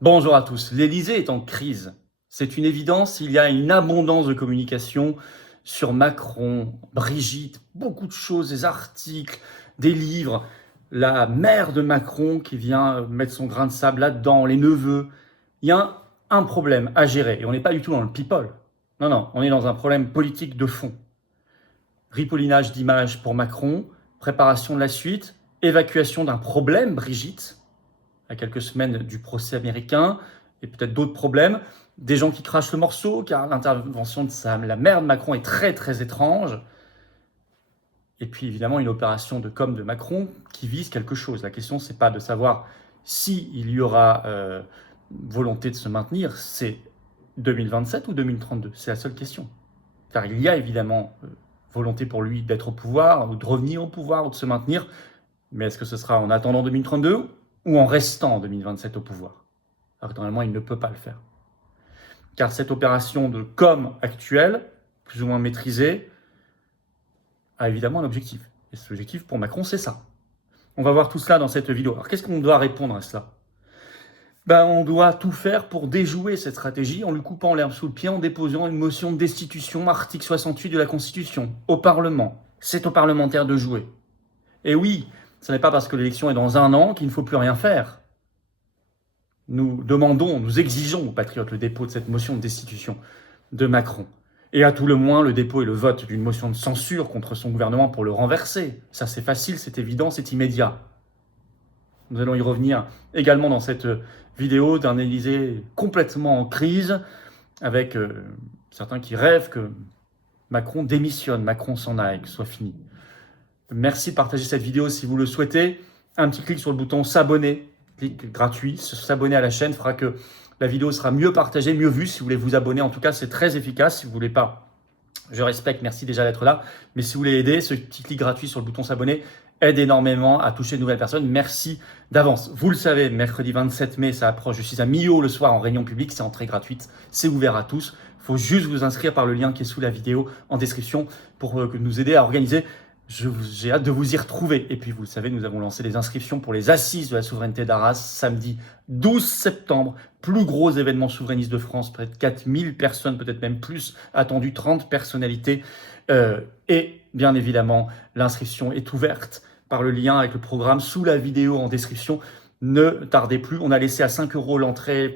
Bonjour à tous. L'Élysée est en crise. C'est une évidence, il y a une abondance de communication sur Macron, Brigitte, beaucoup de choses, des articles, des livres, la mère de Macron qui vient mettre son grain de sable là-dedans, les neveux. Il y a un problème à gérer et on n'est pas du tout dans le people. Non, non, on est dans un problème politique de fond. Ripollinage d'images pour Macron, préparation de la suite, évacuation d'un problème, Brigitte, à quelques semaines du procès américain, et peut-être d'autres problèmes, des gens qui crachent le morceau, car l'intervention de la mère de Macron est très très étrange, et puis évidemment une opération de com de Macron qui vise quelque chose. La question, c'est pas de savoir si il y aura volonté de se maintenir, c'est 2027 ou 2032, c'est la seule question. Car il y a évidemment volonté pour lui d'être au pouvoir, ou de revenir au pouvoir, ou de se maintenir, mais est-ce que ce sera en attendant 2032 ou en restant en 2027 au pouvoir? Alors que normalement, il ne peut pas le faire. Car cette opération de com actuelle, plus ou moins maîtrisée, a évidemment un objectif. Et cet objectif, pour Macron, c'est ça. On va voir tout cela dans cette vidéo. Alors qu'est-ce qu'on doit répondre à cela? On doit tout faire pour déjouer cette stratégie en lui coupant l'herbe sous le pied, en déposant une motion de destitution, article 68 de la Constitution, au Parlement. C'est aux parlementaires de jouer. Et oui, ce n'est pas parce que l'élection est dans 1 an qu'il ne faut plus rien faire. Nous demandons, nous exigeons aux patriotes le dépôt de cette motion de destitution de Macron. Et à tout le moins, le dépôt et le vote d'une motion de censure contre son gouvernement pour le renverser. Ça, c'est facile, c'est évident, c'est immédiat. Nous allons y revenir également dans cette vidéo d'un Élysée complètement en crise, avec certains qui rêvent que Macron démissionne, Macron s'en aille, que ce soit fini. Merci de partager cette vidéo si vous le souhaitez. Un petit clic sur le bouton s'abonner, clic gratuit, s'abonner à la chaîne fera que la vidéo sera mieux partagée, mieux vue. Si vous voulez vous abonner, en tout cas, c'est très efficace. Si vous voulez pas, je respecte, merci déjà d'être là. Mais si vous voulez aider, ce petit clic gratuit sur le bouton s'abonner aide énormément à toucher de nouvelles personnes. Merci d'avance. Vous le savez, mercredi 27 mai, ça approche. Je suis à Millau le soir en réunion publique, c'est entrée gratuite, c'est ouvert à tous. Il faut juste vous inscrire par le lien qui est sous la vidéo en description pour nous aider à organiser. J'ai hâte de vous y retrouver. Et puis, vous le savez, nous avons lancé les inscriptions pour les Assises de la souveraineté d'Arras, samedi 12 septembre. Plus gros événement souverainiste de France, près de 4000 personnes, peut-être même plus, attendu 30 personnalités. Et bien évidemment, l'inscription est ouverte par le lien avec le programme sous la vidéo en description. Ne tardez plus, on a laissé à 5 € l'entrée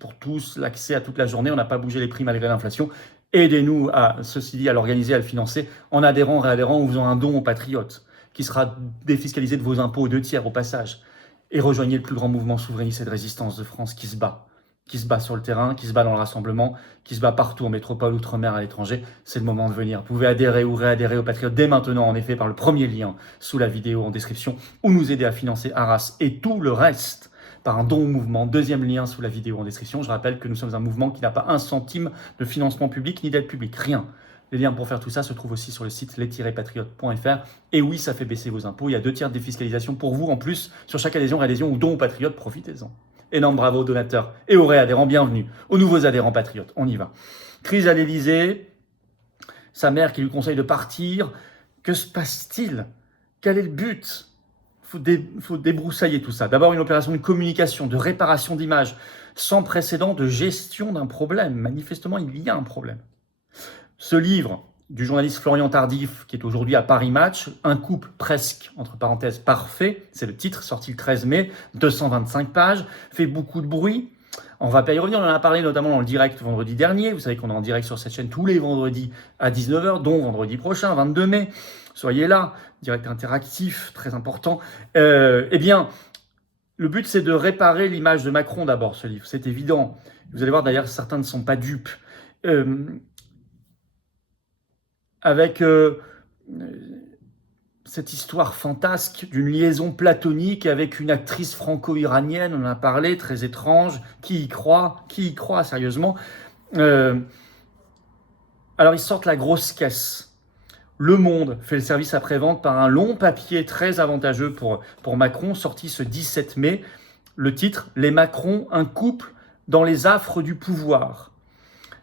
pour tous, l'accès à toute la journée, on n'a pas bougé les prix malgré l'inflation. Aidez-nous à, ceci dit, à l'organiser, à le financer en adhérant, réadhérant ou faisant un don aux patriotes qui sera défiscalisé de vos impôts aux 2/3 au passage. Et rejoignez le plus grand mouvement souverainiste et de résistance de France qui se bat sur le terrain, qui se bat dans le rassemblement, qui se bat partout en métropole, outre-mer, à l'étranger. C'est le moment de venir. Vous pouvez adhérer ou réadhérer aux Patriotes dès maintenant, en effet, par le premier lien sous la vidéo en description, ou nous aider à financer Arras et tout le reste par un don au mouvement. Deuxième lien sous la vidéo en description. Je rappelle que nous sommes un mouvement qui n'a pas un centime de financement public ni d'aide publique. Rien. Les liens pour faire tout ça se trouvent aussi sur le site les-patriotes.fr. Et oui, ça fait baisser vos impôts. Il y a 2/3 de défiscalisation pour vous en plus sur chaque adhésion, réadhésion ou don aux patriotes. Profitez-en. Énorme bravo aux donateurs et aux réadhérents. Bienvenue aux nouveaux adhérents patriotes. On y va. Crise à l'Élysée. Sa mère qui lui conseille de partir. Que se passe-t-il? Quel est le but? Faut débroussailler tout ça. D'abord, une opération de communication, de réparation d'images, sans précédent de gestion d'un problème. Manifestement, il y a un problème. Ce livre du journaliste Florian Tardif, qui est aujourd'hui à Paris Match, un couple presque, entre parenthèses, parfait, c'est le titre, sorti le 13 mai, 225 pages, fait beaucoup de bruit. On va pas y revenir, on en a parlé notamment dans le direct vendredi dernier. Vous savez qu'on est en direct sur cette chaîne tous les vendredis à 19h, dont vendredi prochain, 22 mai. Soyez là, direct interactif, très important. Eh bien, le but, c'est de réparer l'image de Macron d'abord, ce livre, c'est évident. Vous allez voir d'ailleurs, certains ne sont pas dupes. Avec cette histoire fantasque d'une liaison platonique avec une actrice franco-iranienne, on en a parlé, très étrange. Qui y croit sérieusement? Alors ils sortent la grosse caisse. Le Monde fait le service après-vente par un long papier très avantageux pour Macron, sorti ce 17 mai. Le titre, Les Macron, un couple dans les affres du pouvoir.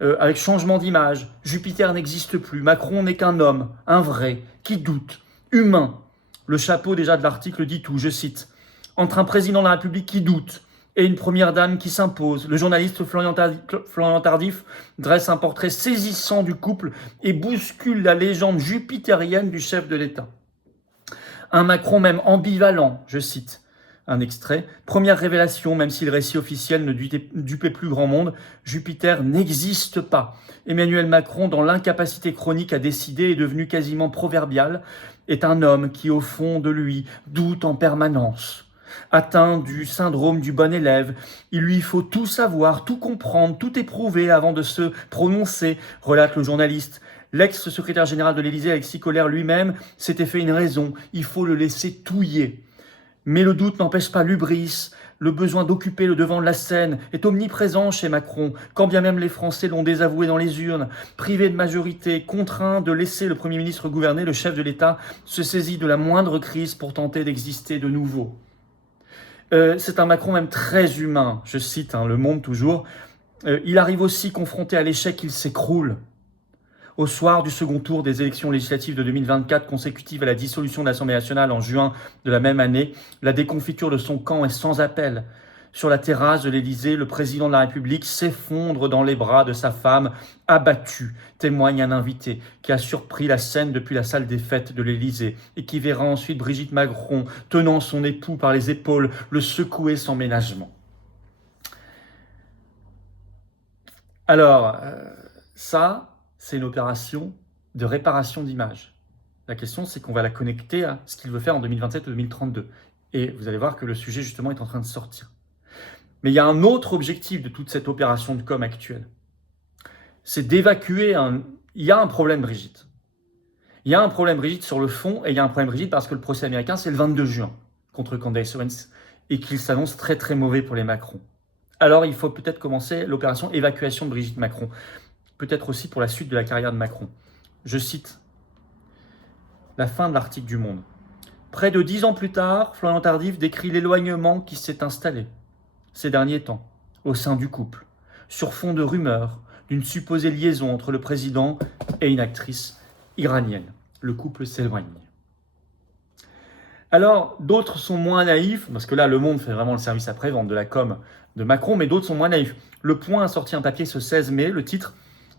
Avec changement d'image, Jupiter n'existe plus, Macron n'est qu'un homme, un vrai, qui doute, humain. Le chapeau déjà de l'article dit tout, je cite. Entre un président de la République qui doute et une première dame qui s'impose. Le journaliste Florian Tardif dresse un portrait saisissant du couple et bouscule la légende jupitérienne du chef de l'État. Un Macron même ambivalent, je cite un extrait. Première révélation, même si le récit officiel ne dupait plus grand monde, Jupiter n'existe pas. Emmanuel Macron, dans l'incapacité chronique à décider, est devenu quasiment proverbial, est un homme qui, au fond de lui, doute en permanence. Atteint du syndrome du bon élève, il lui faut tout savoir, tout comprendre, tout éprouver avant de se prononcer, relate le journaliste. L'ex-secrétaire général de l'Élysée, Alexis Collère lui-même, s'était fait une raison, il faut le laisser touiller. Mais le doute n'empêche pas l'hubris, le besoin d'occuper le devant de la scène est omniprésent chez Macron, quand bien même les Français l'ont désavoué dans les urnes. Privé de majorité, contraint de laisser le Premier ministre gouverner, le chef de l'État se saisit de la moindre crise pour tenter d'exister de nouveau. C'est un Macron même très humain, je cite Le Monde toujours. Il arrive aussi confronté à l'échec, il s'écroule. Au soir du second tour des élections législatives de 2024, consécutives à la dissolution de l'Assemblée nationale en juin de la même année, la déconfiture de son camp est sans appel. Sur la terrasse de l'Élysée, le président de la République s'effondre dans les bras de sa femme, abattue, témoigne un invité qui a surpris la scène depuis la salle des fêtes de l'Élysée et qui verra ensuite Brigitte Macron tenant son époux par les épaules, le secouer sans ménagement. Alors, ça, c'est une opération de réparation d'image. La question, c'est qu'on va la connecter à ce qu'il veut faire en 2027 ou 2032. Et vous allez voir que le sujet, justement, est en train de sortir. Mais il y a un autre objectif de toute cette opération de com actuelle. C'est d'évacuer Il y a un problème, Brigitte. Il y a un problème, Brigitte, sur le fond, et il y a un problème, Brigitte, parce que le procès américain, c'est le 22 juin contre Candace Owens, et qu'il s'annonce très, très mauvais pour les Macron. Alors, il faut peut-être commencer l'opération évacuation de Brigitte Macron. Peut-être aussi pour la suite de la carrière de Macron. Je cite la fin de l'article du Monde. Près de 10 ans plus tard, Florian Tardif décrit l'éloignement qui s'est installé ces derniers temps au sein du couple, sur fond de rumeurs d'une supposée liaison entre le président et une actrice iranienne. Le couple s'éloigne. Alors, d'autres sont moins naïfs, parce que là, Le Monde fait vraiment le service après-vente de la com de Macron, mais d'autres sont moins naïfs. Le Point a sorti un papier ce 16 mai, le titre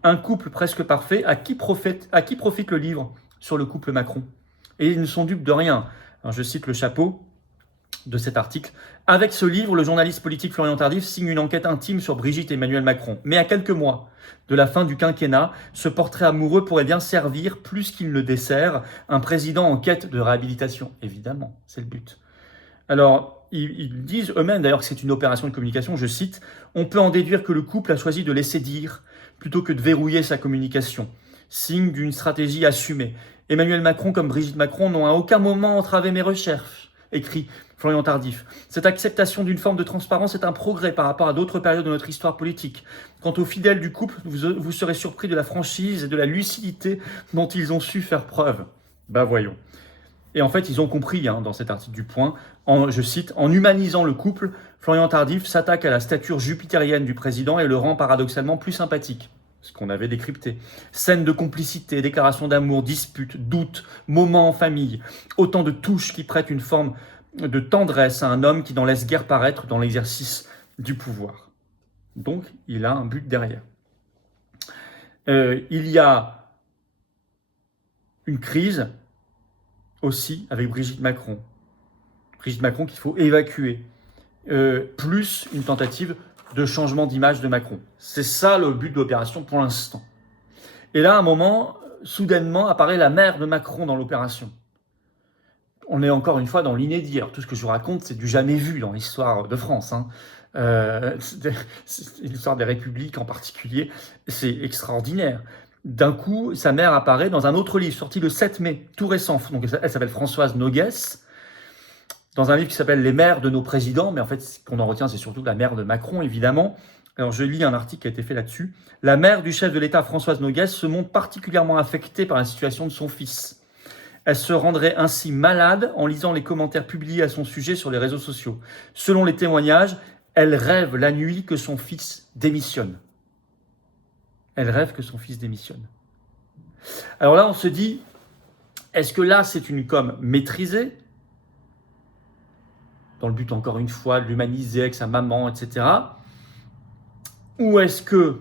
« Un couple presque parfait, à qui profite le livre sur le couple Macron ?» Et ils ne sont dupes de rien. Alors, je cite le chapeau de cet article. Avec ce livre, le journaliste politique Florian Tardif signe une enquête intime sur Brigitte et Emmanuel Macron. Mais à quelques mois de la fin du quinquennat, ce portrait amoureux pourrait bien servir, plus qu'il ne dessert, un président en quête de réhabilitation. Évidemment, c'est le but. Alors, ils disent eux-mêmes d'ailleurs que c'est une opération de communication, je cite, « On peut en déduire que le couple a choisi de laisser dire plutôt que de verrouiller sa communication. Signe d'une stratégie assumée. Emmanuel Macron comme Brigitte Macron n'ont à aucun moment entravé mes recherches, écrit Florian Tardif. Cette acceptation d'une forme de transparence est un progrès par rapport à d'autres périodes de notre histoire politique. Quant aux fidèles du couple, vous serez surpris de la franchise et de la lucidité dont ils ont su faire preuve. » Ben voyons. Et en fait, ils ont compris dans cet article du Point, je cite, « En humanisant le couple, Florian Tardif s'attaque à la stature jupitérienne du président et le rend paradoxalement plus sympathique. » Ce qu'on avait décrypté. Scènes de complicité, déclarations d'amour, disputes, doutes, moments en famille. Autant de touches qui prêtent une forme de tendresse à un homme qui n'en laisse guère paraître dans l'exercice du pouvoir. Donc, il a un but derrière. Il y a une crise aussi avec Brigitte Macron. Brigitte Macron qu'il faut évacuer. Plus une tentative de changement d'image de Macron. C'est ça le but de l'opération pour l'instant. Et là, à un moment, soudainement, apparaît la mère de Macron dans l'opération. On est encore une fois dans l'inédit. Alors, tout ce que je vous raconte, c'est du jamais vu dans l'histoire de France. L'histoire des républiques en particulier, c'est extraordinaire. D'un coup, sa mère apparaît dans un autre livre, sorti le 7 mai, tout récent. Donc, elle s'appelle Françoise Noguès, dans un livre qui s'appelle « Les mères de nos présidents », mais en fait, ce qu'on en retient, c'est surtout la mère de Macron, évidemment. Alors, je lis un article qui a été fait là-dessus. « La mère du chef de l'État, Françoise Noguès, se montre particulièrement affectée par la situation de son fils. Elle se rendrait ainsi malade en lisant les commentaires publiés à son sujet sur les réseaux sociaux. Selon les témoignages, elle rêve la nuit que son fils démissionne. » Elle rêve que son fils démissionne. Alors là, on se dit, est-ce que là, c'est une com maîtrisée ? dans le but encore une fois de l'humaniser avec sa maman, etc. Ou est-ce que,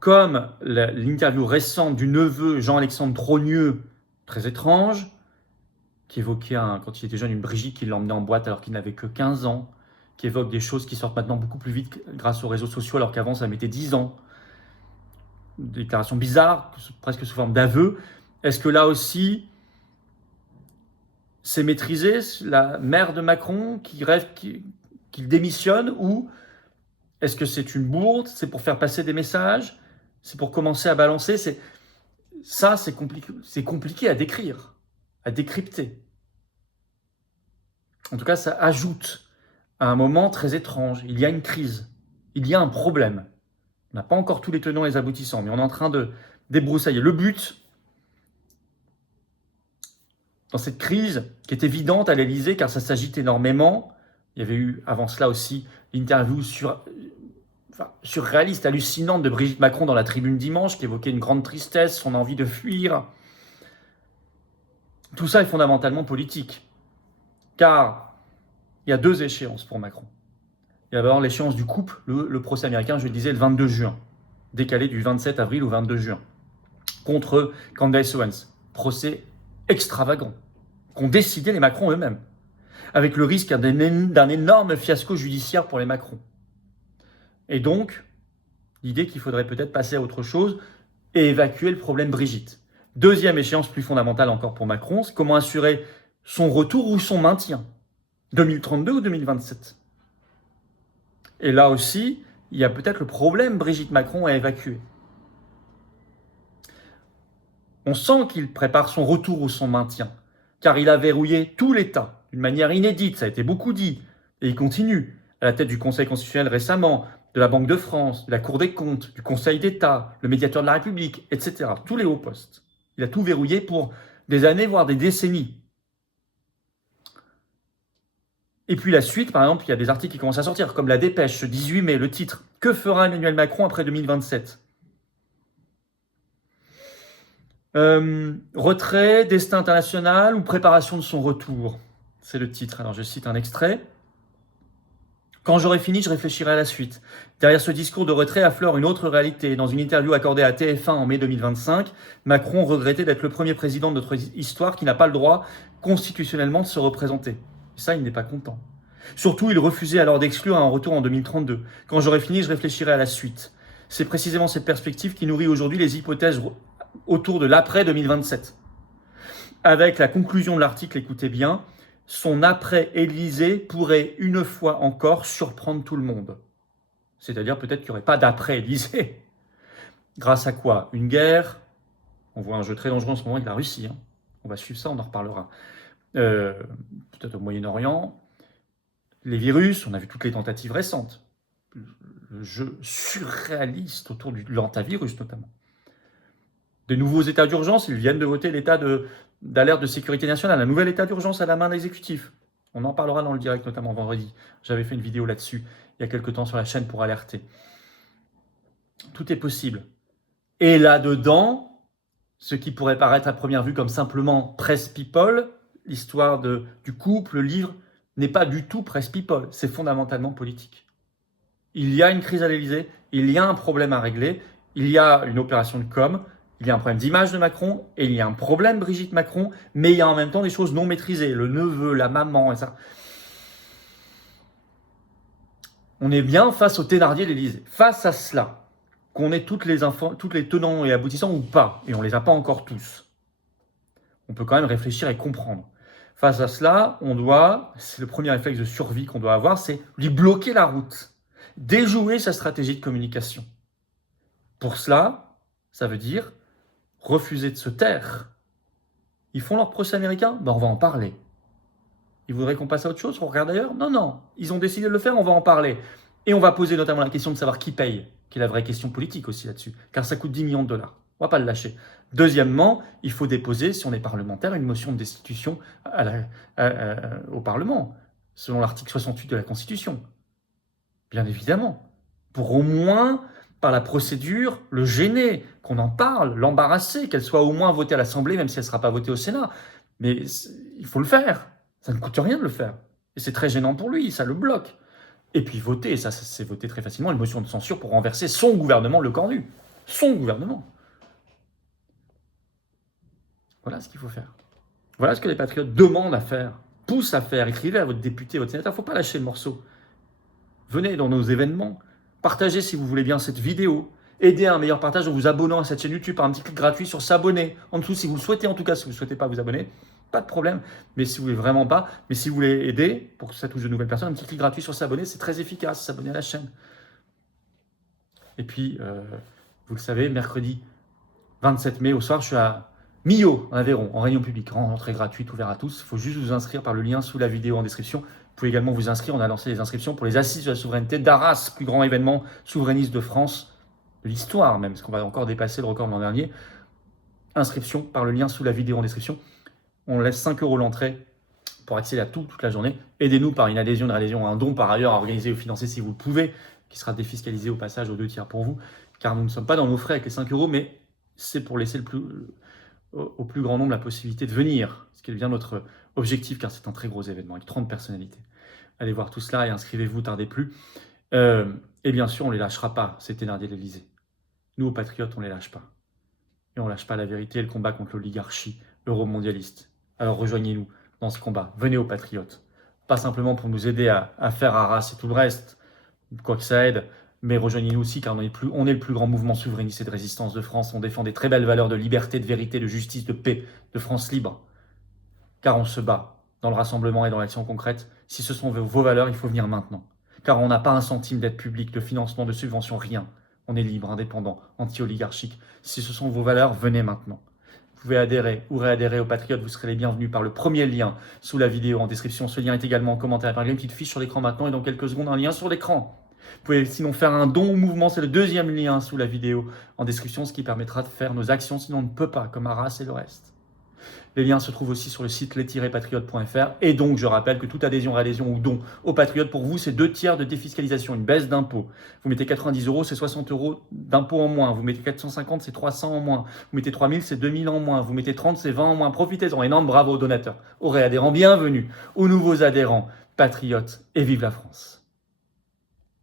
comme l'interview récente du neveu Jean-Alexandre Trogneux, très étrange, qui évoquait quand il était jeune une Brigitte qui l'emmenait en boîte alors qu'il n'avait que 15 ans, qui évoque des choses qui sortent maintenant beaucoup plus vite grâce aux réseaux sociaux alors qu'avant ça mettait 10 ans, des déclarations bizarres, presque sous forme d'aveu. Est-ce que là aussi, c'est maîtrisé, la mère de Macron qui rêve qu'il démissionne, ou est-ce que c'est une bourde, c'est pour faire passer des messages, c'est pour commencer à balancer, c'est compliqué à décrire, à décrypter. En tout cas, ça ajoute à un moment très étrange. Il y a une crise, il y a un problème. On n'a pas encore tous les tenants et les aboutissants, mais on est en train de débroussailler. Le but, dans cette crise, qui est évidente à l'Élysée, car ça s'agite énormément, il y avait eu avant cela aussi l'interview surréaliste, hallucinante de Brigitte Macron dans la Tribune dimanche, qui évoquait une grande tristesse, son envie de fuir. Tout ça est fondamentalement politique, car il y a 2 échéances pour Macron. Il y a d'abord l'échéance du couple, le procès américain, je le disais, le 22 juin, décalé du 27 avril au 22 juin, contre Candace Owens. Procès extravagant, qu'ont décidé les Macron eux-mêmes, avec le risque d'un énorme fiasco judiciaire pour les Macron. Et donc, l'idée qu'il faudrait peut-être passer à autre chose et évacuer le problème Brigitte. Deuxième échéance plus fondamentale encore pour Macron, c'est comment assurer son retour ou son maintien, 2032 ou 2027. Et là aussi, il y a peut-être le problème Brigitte Macron à évacuer. On sent qu'il prépare son retour ou son maintien, car il a verrouillé tout l'État d'une manière inédite, ça a été beaucoup dit, et il continue, à la tête du Conseil constitutionnel récemment, de la Banque de France, de la Cour des comptes, du Conseil d'État, le médiateur de la République, etc. Tous les hauts postes. Il a tout verrouillé pour des années, voire des décennies. Et puis la suite, par exemple, il y a des articles qui commencent à sortir, comme la Dépêche, ce 18 mai, le titre « Que fera Emmanuel Macron après 2027 ?» Retrait, destin international ou préparation de son retour. C'est le titre. Alors je cite un extrait. « Quand j'aurai fini, je réfléchirai à la suite. Derrière ce discours de retrait affleure une autre réalité. Dans une interview accordée à TF1 en mai 2025, Macron regrettait d'être le premier président de notre histoire qui n'a pas le droit constitutionnellement de se représenter. Et ça, il n'est pas content. Surtout, il refusait alors d'exclure un retour en 2032. Quand j'aurai fini, je réfléchirai à la suite. C'est précisément cette perspective qui nourrit aujourd'hui les hypothèses autour de l'après 2027. Avec la conclusion de l'article, écoutez bien, son après-Élysée pourrait une fois encore surprendre tout le monde. C'est-à-dire peut-être qu'il n'y aurait pas d'après-Élysée. Grâce à quoi? Une guerre. On voit un jeu très dangereux en ce moment avec la Russie. On va suivre ça, on en reparlera. Peut-être au Moyen-Orient. Les virus, on a vu toutes les tentatives récentes. Le jeu surréaliste autour de l'antavirus notamment. De nouveaux états d'urgence, ils viennent de voter l'état d'alerte de sécurité nationale, un nouvel état d'urgence à la main de l'exécutif. On en parlera dans le direct, notamment vendredi. J'avais fait une vidéo là-dessus il y a quelques temps sur la chaîne pour alerter. Tout est possible. Et là-dedans, ce qui pourrait paraître à première vue comme simplement presse people, l'histoire du couple, le livre, n'est pas du tout presse people, c'est fondamentalement politique. Il y a une crise à l'Élysée, il y a un problème à régler, il y a une opération de com', il y a un problème d'image de Macron, et il y a un problème Brigitte Macron, mais il y a en même temps des choses non maîtrisées, le neveu, la maman, et ça. On est bien face au Thénardier de l'Élysée. Face à cela, qu'on ait toutes les tenants et aboutissants ou pas, et on ne les a pas encore tous, on peut quand même réfléchir et comprendre. Face à cela, c'est le premier réflexe de survie qu'on doit avoir, c'est lui bloquer la route, déjouer sa stratégie de communication. Pour cela, ça veut dire refuser de se taire. Ils font leur procès américain? On va en parler. Ils voudraient qu'on passe à autre chose, qu'on regarde ailleurs? Non. Ils ont décidé de le faire, on va en parler. Et on va poser notamment la question de savoir qui paye, qui est la vraie question politique aussi là-dessus, car ça coûte 10 millions de dollars. On ne va pas le lâcher. Deuxièmement, il faut déposer, si on est parlementaire, une motion de destitution au Parlement, selon l'article 68 de la Constitution. Bien évidemment. Pour au moins, par la procédure, le gêner, qu'on en parle, l'embarrasser, qu'elle soit au moins votée à l'Assemblée, même si elle ne sera pas votée au Sénat. Mais il faut le faire. Ça ne coûte rien de le faire. Et c'est très gênant pour lui, ça le bloque. Et puis voter, et ça c'est voter très facilement, une motion de censure pour renverser son gouvernement le cornu. Son gouvernement. Voilà ce qu'il faut faire. Voilà ce que les patriotes demandent à faire, poussent à faire. Écrivez à votre député, votre sénateur, il ne faut pas lâcher le morceau. Venez dans nos événements, partagez si vous voulez bien cette vidéo, aidez à un meilleur partage en vous abonnant à cette chaîne YouTube par un petit clic gratuit sur s'abonner. En dessous, si vous le souhaitez, en tout cas, si vous ne souhaitez pas vous abonner, pas de problème. Mais si vous voulez vraiment pas, mais si vous voulez aider pour que ça touche de nouvelles personnes, un petit clic gratuit sur s'abonner, c'est très efficace, s'abonner à la chaîne. Et puis, vous le savez, mercredi 27 mai au soir, je suis à Millau, en Aveyron, en réunion publique, entrée gratuite, ouvert à tous. Il faut juste vous inscrire par le lien sous la vidéo en description. Vous pouvez également vous inscrire, on a lancé les inscriptions pour les Assises de la souveraineté d'Arras, plus grand événement souverainiste de France, de l'histoire même, parce qu'on va encore dépasser le record de l'an dernier. Inscription par le lien sous la vidéo en description. On laisse 5 € l'entrée pour accéder à tout, toute la journée. Aidez-nous par une adhésion, une réadhésion, un don par ailleurs à organiser ou financer si vous le pouvez, qui sera défiscalisé au passage aux 2 tiers pour vous, car nous ne sommes pas dans nos frais avec les 5 €, mais c'est pour laisser au plus grand nombre la possibilité de venir, ce qui est bien notre objectif, car c'est un très gros événement avec 30 personnalités. Allez voir tout cela et inscrivez-vous, tardez plus. Et bien sûr, on ne les lâchera pas, ces Thénardier de l'Élysée. Nous, aux patriotes, on ne les lâche pas. Et on ne lâche pas la vérité et le combat contre l'oligarchie euromondialiste. Alors rejoignez-nous dans ce combat. Venez aux patriotes. Pas simplement pour nous aider à faire Arras et tout le reste, quoi que ça aide, mais rejoignez-nous aussi car on est le plus grand mouvement souverainiste et de résistance de France. On défend des très belles valeurs de liberté, de vérité, de justice, de paix, de France libre. Car on se bat dans le rassemblement et dans l'action concrète. Si ce sont vos valeurs, il faut venir maintenant. Car on n'a pas un centime d'aide publique, de financement, de subvention, rien. On est libre, indépendant, anti-oligarchique. Si ce sont vos valeurs, venez maintenant. Vous pouvez adhérer ou réadhérer aux Patriotes, vous serez les bienvenus par le premier lien sous la vidéo en description. Ce lien est également en commentaire. Par une petite fiche sur l'écran maintenant et dans quelques secondes un lien sur l'écran. Vous pouvez sinon faire un don au mouvement, c'est le deuxième lien sous la vidéo en description, ce qui permettra de faire nos actions, sinon on ne peut pas, comme Arras et le reste. Les liens se trouvent aussi sur le site les-patriotes.fr. Et donc, je rappelle que toute adhésion, réadhésion ou don aux Patriotes, pour vous, c'est 2 tiers de défiscalisation, une baisse d'impôt. Vous mettez 90 €, c'est 60 € d'impôt en moins. Vous mettez 450, c'est 300 en moins. Vous mettez 3000, c'est 2000 en moins. Vous mettez 30, c'est 20 en moins. Profitez-en. Énorme bravo aux donateurs, aux réadhérents. Bienvenue aux nouveaux adhérents, Patriotes, et vive la France.